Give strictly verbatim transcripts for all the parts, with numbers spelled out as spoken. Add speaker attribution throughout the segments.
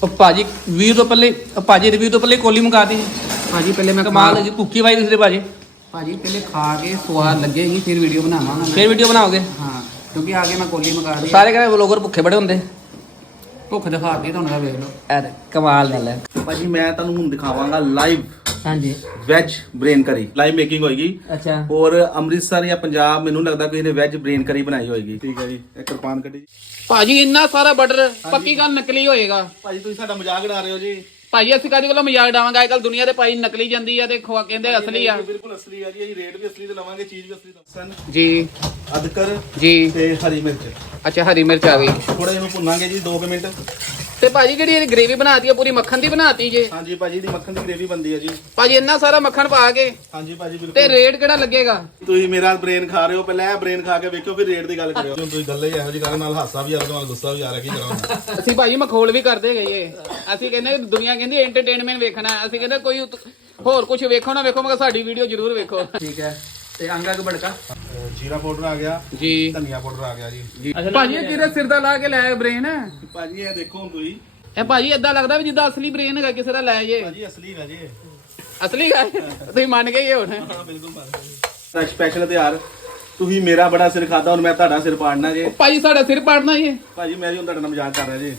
Speaker 1: ਭਾਜੀ ਵੀਹ ਤੋਂ ਪਹਿਲੇ ਭਾਜੀ ਰਿਵਿਊ ਤੋਂ ਪਹਿਲੇ ਕੋਲੀ ਮੰਗਾਤੀ ਜੀ
Speaker 2: ਭਾਜੀ ਪਹਿਲੇ ਮੈਂ
Speaker 1: ਕਮਾਲ ਹੈ ਜੀ ਭੁੱਕੀ ਵਾਈ ਦੂਸਰੇ ਭਾਜੀ
Speaker 2: ਭਾਜੀ ਪਹਿਲੇ ਖਾ ਕੇ ਸਵਾਦ ਲੱਗੇਗੀ ਫਿਰ ਵੀਡੀਓ ਬਣਾਵਾਂਗਾ ਮੈਂ
Speaker 1: ਫਿਰ ਵੀਡੀਓ ਬਣਾਓਗੇ
Speaker 2: ਹਾਂ ਕਿਉਂਕਿ ਆਗੇ ਮੈਂ ਕੋਲੀ ਮੰਗਾ ਲਈ
Speaker 1: ਸਾਰੇ ਕਹਿੰਦੇ ਵਲੋਗਰ ਭੁੱਖੇ ਬੜੇ ਹੁੰਦੇ
Speaker 2: ਭੁੱਖ ਦਿਖਾਤੀ ਤੁਹਾਨੂੰ ਦਾ ਵੇਖ ਲਓ
Speaker 1: ਐ ਕਮਾਲ ਗੱਲ ਹੈ
Speaker 3: ਭਾਜੀ ਮੈਂ ਤੁਹਾਨੂੰ ਹੁਣ ਦਿਖਾਵਾਂਗਾ ਲਾਈਵ
Speaker 1: ਹਾਂਜੀ
Speaker 3: veg brain curry live making ਹੋਏਗੀ
Speaker 1: ਅੱਛਾ
Speaker 3: ਔਰ ਅੰਮ੍ਰਿਤਸਰ ਜਾਂ ਪੰਜਾਬ ਮੈਨੂੰ ਲੱਗਦਾ ਕੋਈ ਇਹਨੇ ਵੈਜ ਬ੍ਰੇਨ ਕਰੀ ਬਣਾਈ ਹੋਏਗੀ ਠੀਕ ਹੈ ਜੀ ਇਹ ਕਿਰਪਾਨ ਕੱਢੀ
Speaker 2: ਭਾਜੀ ਇੰਨਾ ਸਾਰਾ ਬਟਰ ਪੱਕੀ ਗੱਲ ਨਕਲੀ ਹੋਏਗਾ
Speaker 3: ਭਾਜੀ ਤੁਸੀਂ ਸਾਡਾ ਮਜ਼ਾਕ ਉਡਾ ਰਹੇ ਹੋ ਜੀ
Speaker 2: ਭਾਜੀ ਅਸੀਂ ਕਾਹਦੇ ਕੋਲੋਂ ਮਜ਼ਾਕ ਡਾਵਾਂਗੇ ਅੱਜਕੱਲ ਦੁਨੀਆ ਦੇ ਭਾਈ ਨਕਲੀ ਜਾਂਦੀ ਆ ਤੇ ਖਵਾ ਕਹਿੰਦੇ ਅਸਲੀ ਆ
Speaker 3: ਬਿਲਕੁਲ ਅਸਲੀ ਆ ਜੀ ਅਸੀਂ ਰੇਟ ਵੀ ਅਸਲੀ ਤੇ ਲਵਾਂਗੇ ਚੀਜ਼ ਵੀ ਅਸਲੀ ਦਸਨ
Speaker 2: ਜੀ
Speaker 3: ਅਦਰਕ
Speaker 2: ਜੀ
Speaker 3: ਤੇ ਹਰੀ ਮਿਰਚ
Speaker 2: ਅੱਛਾ ਹਰੀ ਮਿਰਚ ਆ ਗਈ
Speaker 3: ਥੋੜਾ ਇਹਨੂੰ ਭੁੰਨਾਂਗੇ ਜੀ ਦੋ ਮਿੰਟ
Speaker 2: ਤੇ ਭਾਜੀ ਜਿਹੜੀ ਇਹ ਗ੍ਰੇਵੀ ਬਣਾਤੀ ਆ ਪੂਰੀ ਮੱਖਣ ਦੀ ਬਣਾਤੀ ਜੇ
Speaker 3: ਹਾਂਜੀ ਭਾਜੀ ਦੀ ਮੱਖਣ ਦੀ ਗ੍ਰੇਵੀ ਬਣਦੀ ਹੈ ਜੀ
Speaker 2: ਭਾਜੀ ਇੰਨਾ ਸਾਰਾ ਮੱਖਣ ਪਾ ਕੇ
Speaker 3: ਹਾਂਜੀ ਭਾਜੀ
Speaker 2: ਤੇ
Speaker 3: ਬਿਲਕੁਲ
Speaker 2: ਰੇਟ ਕਿਹੜਾ ਲੱਗੇਗਾ
Speaker 3: ਤੁਸੀਂ ਮੇਰਾ ਬ੍ਰੇਨ ਖਾ ਰਹੇ ਹੋ ਪਹਿਲਾਂ ਇਹ ਬ੍ਰੇਨ ਖਾ ਕੇ ਵੇਖੋ ਫਿਰ ਰੇਟ ਦੀ ਗੱਲ ਕਰਿਓ ਤੁਸੀਂ ਗੱਲੇ ਇਹੋ ਜਿਹੀ ਗੱਲ ਨਾਲ ਹਾਸਾ ਵੀ ਆ ਰਿਹਾ ਨਾਲ ਗੁੱਸਾ ਵੀ ਆ ਰਿਹਾ ਕੀ ਕਰਾਂ
Speaker 2: ਅਸੀਂ ਭਾਜੀ ਮਖੌਲ ਵੀ ਕਰਦੇ ਗਏ ਅਸੀਂ ਕਹਿੰਦੇ ਦੁਨੀਆ ਕਹਿੰਦੀ ਐਂਟਰਟੇਨਮੈਂਟ ਵੇਖਣਾ ਅਸੀਂ ਕਹਿੰਦੇ ਕੋਈ ਉਤ- ਹੋਰ ਕੁਝ ਵੇਖੋ ਨਾ ਵੇਖੋ ਮगर ਸਾਡੀ ਵੀਡੀਓ ਜ਼ਰੂਰ ਵੇਖੋ ਠੀਕ ਹੈ ਤੇ ਅੰਗਾ ਕੁ ਬੜਕਾ
Speaker 3: ਜੀਰਾ ਪਾਊਡਰ ਆ ਗਿਆ
Speaker 2: ਜੀ
Speaker 3: ਧਨੀਆ ਪਾਊਡਰ ਆ ਗਿਆ ਜੀ
Speaker 2: ਭਾਜੀ ਇਹ ਕਿਹਦੇ ਸਿਰ ਦਾ ਲਾ ਕੇ ਲਾਇਆ ਬ੍ਰੇਨ
Speaker 3: ਭਾਜੀ ਇਹ ਦੇਖੋ ਹੁਣ ਤੁਸੀਂ
Speaker 2: ਇਹ ਭਾਜੀ ਏਦਾਂ ਲੱਗਦਾ ਵੀ ਜਿੱਦਾਂ ਅਸਲੀ ਬ੍ਰੇਨ ਹੈਗਾ ਕਿਸੇ ਦਾ ਲੈ ਜੇ
Speaker 3: ਭਾਜੀ ਅਸਲੀ ਹੈ ਜੀ
Speaker 2: ਅਸਲੀ ਹੈ ਤੁਸੀਂ ਮੰਨ ਗਏ ਇਹ ਹੁਣ
Speaker 3: ਹਾਂ ਬਿਲਕੁਲ ਸਪੈਸ਼ਲ ਤਿਆਰ ਤੁਸੀਂ ਮੇਰਾ ਬੜਾ ਸਿਰ ਖਾਦਾ ਹੁਣ ਮੈਂ ਤੁਹਾਡਾ ਸਿਰ ਪਾੜਨਾ ਜੀ
Speaker 2: ਭਾਜੀ ਸਾਡਾ ਸਿਰ ਪਾੜਨਾ ਹੀ ਹੈ
Speaker 3: ਭਾਜੀ ਮੈਂ ਵੀ ਹੁਣ ਤੁਹਾਡਾ ਨਾਲ ਮਜ਼ਾਕ ਕਰ ਰਿਹਾ ਜੀ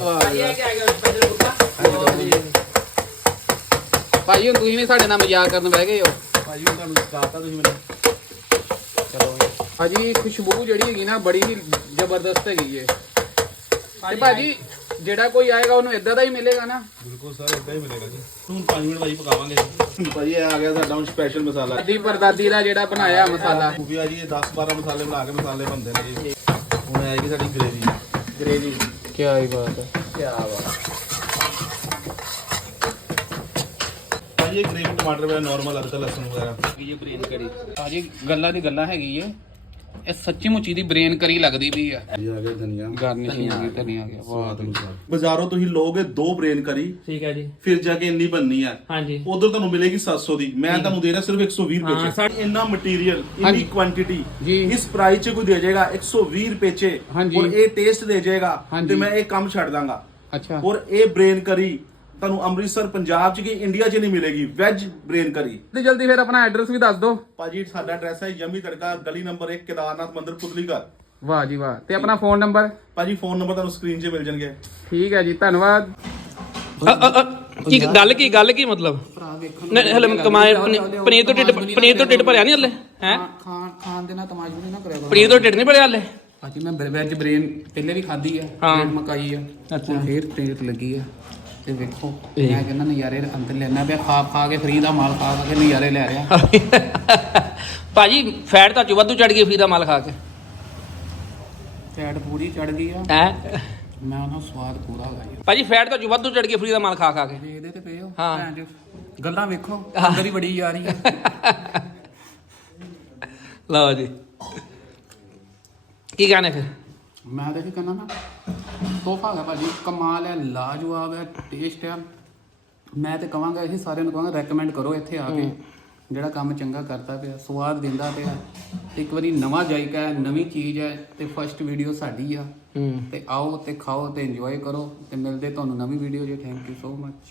Speaker 2: ਭਾਜੀ ਹੁਣ ਤੁਸੀਂ ਵੀ ਸਾਡੇ ਨਾਲ ਮਜ਼ਾਕ ਕਰਨ ਬਹਿ ਗਏ ਹੋ
Speaker 3: ਭਾਜੀ ਹੁਣ ਤੁਹਾਨੂੰ ਸਿਖਾਤਾ ਤੁਸੀਂ ਮੈਨੂੰ
Speaker 2: ਚਲੋ ਭਾਜੀ ਖੁਸ਼ਬੂ ਜਿਹੜੀ ਹੈਗੀ ਨਾ ਬੜੀ ਹੀ ਜ਼ਬਰਦਸਤ ਹੈਗੀ ਹੈ ਤੇ ਭਾਜੀ ਜਿਹੜਾ ਕੋਈ ਆਏਗਾ ਉਹਨੂੰ ਇਦਾਂ ਦਾ ਹੀ ਮਿਲੇਗਾ ਨਾ
Speaker 3: ਬਿਲਕੁਲ ਸਰ ਇਦਾਂ ਹੀ ਮਿਲੇਗਾ ਜੀ ਹੁਣ ਪੰਜ ਮਿੰਟ ਭਾਜੀ ਪਕਾਵਾਂਗੇ ਭਾਜੀ ਇਹ ਆ ਗਿਆ ਸਾਡਾ ਹੁਣ ਸਪੈਸ਼ਲ ਮਸਾਲਾ
Speaker 2: ਦਾਦੀ ਪਰਦਾਦੀ ਦਾ ਜਿਹੜਾ ਬਣਾਇਆ ਮਸਾਲਾ
Speaker 3: ਖੂਬੀ ਆ ਜੀ ਇਹ ਦਸ ਬਾਰਾਂ ਮਸਾਲੇ ਬਣਾ ਕੇ ਮਸਾਲੇ ਬਣਦੇ ਨੇ ਜੀ ਹੁਣ ਆਏਗੀ ਸਾਡੀ ਗ੍ਰੇਵੀ
Speaker 2: ਗ੍ਰੇਵੀ ਕੀ ਹੀ ਬਾਤ ਹੈ
Speaker 3: ਕੀ ਬਾਤ ਭਾਜੀ ਇਹ ਗ੍ਰੇਵੀ ਟਮਾਟਰ ਵਗੈਰਾ ਨਾਰਮਲ ਅਦਰਕ ਲਸਣ ਵਗੈਰਾ
Speaker 2: ਇਹ ਬ੍ਰੇਨ ਕਰੀ ਭਾਜੀ ਗੱਲਾਂ ਦੀ ਗੱਲਾਂ ਹੈਗੀ ਏ ਇਹ ਸੱਚੀ ਮੁੱਚੀ ਦੀ ਬ੍ਰੇਨ ਕਰੀ ਲੱਗਦੀ ਵੀ ਆ
Speaker 3: ਜੀ ਆ ਗਿਆ ਧਨੀਆ
Speaker 2: ਗਾਰਨਿਸ਼ਿੰਗ ਆ ਗਈ ਧਨੀਆ ਆ ਗਿਆ
Speaker 3: ਸਵਾਦ ਅਨੁਸਾਰ ਬਾਜ਼ਾਰੋਂ ਤੁਸੀਂ ਲੋਗੇ ਦੋ ਬ੍ਰੇਨ ਕਰੀ
Speaker 1: ਠੀਕ ਹੈ ਜੀ
Speaker 3: ਫਿਰ ਜਾ ਕੇ ਇੰਨੀ ਬਣਨੀ ਆ
Speaker 1: ਹਾਂਜੀ
Speaker 3: ਉਧਰ ਤੁਹਾਨੂੰ ਮਿਲੇਗੀ ਸੱਤ ਸੌ ਦੀ ਮੈਂ ਤੁਹਾਨੂੰ ਦੇ ਰਿਹਾ ਸਿਰਫ ਇੱਕ ਸੌ ਵੀਹ ਰੁਪਏ ਚ ਇੰਨਾ ਮਟੀਰੀਅਲ ਇੰਨੀ ਕੁਆਂਟੀਟੀ
Speaker 2: ਜੀ
Speaker 3: ਇਸ ਪ੍ਰਾਈਸ ਚ ਕੋਈ ਦੇ ਜਾਏਗਾ ਇੱਕ ਸੌ ਵੀਹ ਰੁਪਏ ਚ
Speaker 2: ਹਾਂਜੀ।
Speaker 3: ਔਰ ਇਹ ਟੇਸਟ ਦੇ ਜਾਏਗਾ
Speaker 2: ਹਾਂਜੀ।
Speaker 3: ਤੇ ਮੈਂ ਇਹ ਕੰਮ ਛੱਡ ਦਾਂਗਾ
Speaker 2: ਅੱਛਾ
Speaker 3: ਔਰ ਇਹ ਬ੍ਰੇਨ ਕਰੀ ਤੁਹਾਨੂੰ ਅੰਮ੍ਰਿਤਸਰ ਪੰਜਾਬ ਚ ਕੀ ਇੰਡੀਆ ਚ ਨਹੀਂ ਮਿਲੇਗੀ ਵੈਜ ਬ੍ਰੇਨ ਕਰੀ
Speaker 2: ਤੇ ਜਲਦੀ ਫਿਰ ਆਪਣਾ ਐਡਰੈਸ ਵੀ ਦੱਸ ਦਿਓ
Speaker 3: ਭਾਜੀ ਸਾਡਾ ਐਡਰੈਸ ਹੈ ਯਮੀ ਤੜਕਾ ਗਲੀ ਨੰਬਰ ਇੱਕ ਕੇਦਾਰਨਾਥ ਮੰਦਿਰ ਪੁਤਲੀ ਘਰ
Speaker 2: ਵਾਹ ਜੀ ਵਾਹ ਤੇ ਆਪਣਾ ਫੋਨ ਨੰਬਰ
Speaker 3: ਭਾਜੀ ਫੋਨ ਨੰਬਰ ਤੁਹਾਨੂੰ ਸਕਰੀਨ 'ਚ ਮਿਲ ਜਾਣਗੇ
Speaker 2: ਠੀਕ ਹੈ ਜੀ ਧੰਨਵਾਦ
Speaker 1: ਕੀ ਗੱਲ ਕੀ ਗੱਲ ਕੀ ਮਤਲਬ ਨਹੀਂ ਹਲੇ ਕਮਾਏ ਪਨੀਰ ਤੋਂ ਢਿੱਡ ਪਨੀਰ ਤੋਂ ਢਿੱਡ ਭਰਿਆ ਨਹੀਂ ਹਲੇ ਹੈ
Speaker 2: ਖਾਣ ਖਾਣ ਦੇ ਨਾਲ ਤਮਾਸ਼ੂ ਨਹੀਂ ਨਾ ਕਰਿਆ ਕਰੋ
Speaker 1: ਪਨੀਰ ਤੋਂ ਢਿੱਡ ਨਹੀਂ ਭਰਿਆ ਹਲੇ
Speaker 2: ਭਾਜੀ ਮੈਂ ਵੈਜ ਬ੍ਰੇਨ ਪਹਿਲੇ ਵੀ ਖਾਧੀ ਆ
Speaker 1: ਹਾਂ।
Speaker 2: ਪਲੇਟ ਮਕਾਈ ਆ
Speaker 1: ਅੱਛਾ।
Speaker 2: ਹੁਣ ਫੇਰ ਟੇਸਟ ਲੱਗੀ ਆ ਤੇ ਵੇਖੋ ਮੈਂ ਕਹਿੰਦਾ ਨਜ਼ਾਰੇ ਅੰਦਰ ਲੈਣਾ ਪਿਆ ਖਾ ਖਾ ਕੇ ਫਰੀ ਦਾ ਮਾਲ ਖਾ ਖਾ ਕੇ ਨਜ਼ਾਰੇ ਲੈ ਰਿਹਾ
Speaker 1: ਭਾਜੀ ਫੈਟ ਤਾਂ ਵਾਧੂ ਚੜ ਗਈ ਫਰੀ ਦਾ ਮਾਲ ਖਾ ਕੇ
Speaker 2: ਫੈਟ ਪੂਰੀ ਚੜ ਗਈ ਆ
Speaker 1: ਹੈ
Speaker 2: ਮੈਂ ਉਹਨਾਂ ਸਵਾਦ ਪੂਰਾ ਹੋ ਗਿਆ
Speaker 1: ਭਾਜੀ ਫੈਟ ਤਾਂ ਵਾਧੂ ਚੜ ਗਈ ਫਰੀ ਦਾ ਮਾਲ ਖਾ ਖਾ ਕੇ
Speaker 2: ਵੇਖਦੇ ਤੇ ਪਏ ਹੋ
Speaker 1: ਹਾਂ।
Speaker 2: ਭੈਣ ਚੋ। ਗੱਲਾਂ ਵੇਖੋ ਅੰਦਰ ਹੀ ਬੜੀ ਜਾ ਰਹੀ ਆ
Speaker 1: ਲਓ ਜੀ ਕੀ ਕਹਨੇ ਫਿਰ
Speaker 2: ਮੈਂ ਤਾਂ ਇਹ ਕਹਿੰਦਾ ਨਾ ਤੋਹਫਾ ਹੈ ਭਾਜੀ ਕਮਾਲ ਹੈ ਲਾਜਵਾਬ ਹੈ ਟੇਸਟ ਹੈ ਮੈਂ ਤੇ ਕਹਾਂਗਾ ਇਹ ਸਾਰਿਆਂ ਨੂੰ ਕਹਾਂਗਾ ਰეკਮੈਂਡ ਕਰੋ ਇੱਥੇ ਆ ਕੇ ਜਿਹੜਾ ਕੰਮ ਚੰਗਾ ਕਰਦਾ ਪਿਆ ਸਵਾਦ ਦਿੰਦਾ ਪਿਆ ਇੱਕ ਵਾਰੀ ਨਵਾਂ ਜਾਇਕਾ ਹੈ ਨਵੀਂ ਚੀਜ਼ ਹੈ ਤੇ ਫਸਟ ਵੀਡੀਓ ਸਾਡੀ ਆ ਤੇ ਆਓ ਤੇ ਖਾਓ ਤੇ ਇੰਜੋਏ ਕਰੋ ਤੇ ਮਿਲਦੇ ਤੁਹਾਨੂੰ ਨਵੀਂ ਵੀਡੀਓ ਜੇ ਥੈਂਕ ਯੂ ਸੋ ਮਚ